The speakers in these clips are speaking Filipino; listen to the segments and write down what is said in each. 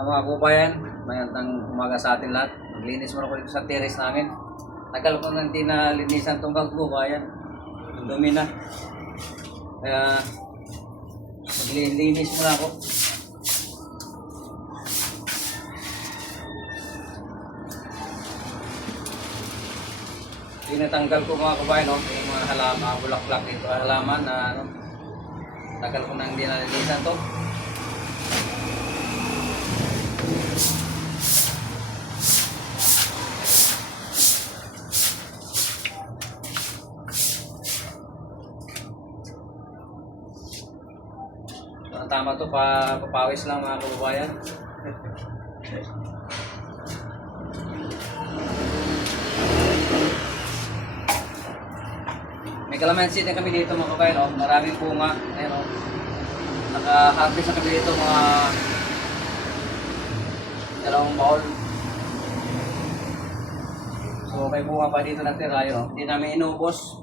Mga kabayan, mayroong umaga sa atin lahat. Maglinis muna ko dito sa terrace namin. Tagal ko nang hindi na linisan itong kabayan. Dumi na. Kaya maglinis muna ako. Tinatanggal ko mga kabayan, no? Yung mga halaman, bulaklak dito, halaman na ano. Tagal ko nang hindi na linisan to. Tama to, papawis lang mga kababayan. May kalamansi din kami dito mga kababayan, oh. Maraming bunga. Ayan, oh. Naka-harvest na kami dito mga 2 baul. So may bunga pa dito natira, yun, oh. Hindi namin inubos.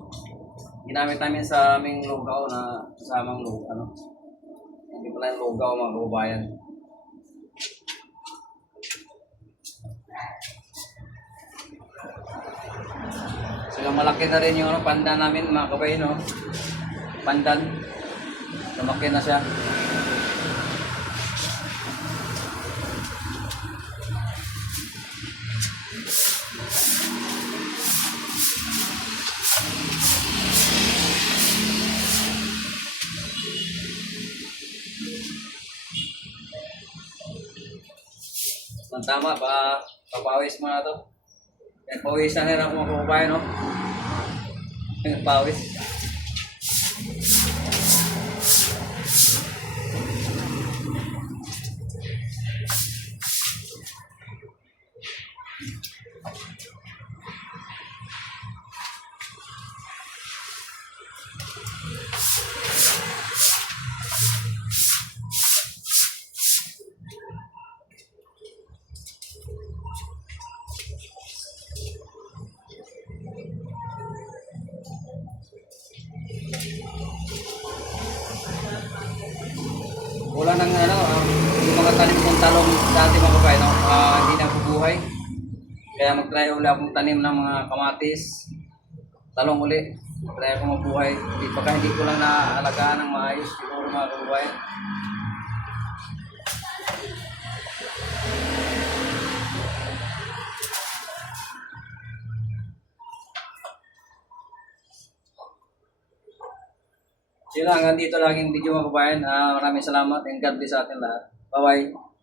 Ginamit namin sa aming lugaw na kasamang lugaw, ano. Hindi pala yung lugaw mga kababayan. So malaki na rin yung pandan namin mga kababayan, no? Pandan. Lumaki na siya. Tama, papawis mo na to. Yan, pawisan na rin ako mga kababayan, no? Pawis. Wala nang ano, yung mga tanim kong talong dati mga kababayan, no? Hindi na bubuhay. Kaya mag-try ulit akong tanim ng mga kamatis, talong uli. Try akong mabuhay. Hindi ko lang naalagaan ng maayos siguro mga kababayan. Yun lang, hanggang dito laging video mga kababayan. Maraming salamat and God bless sa atin lahat. Bye-bye.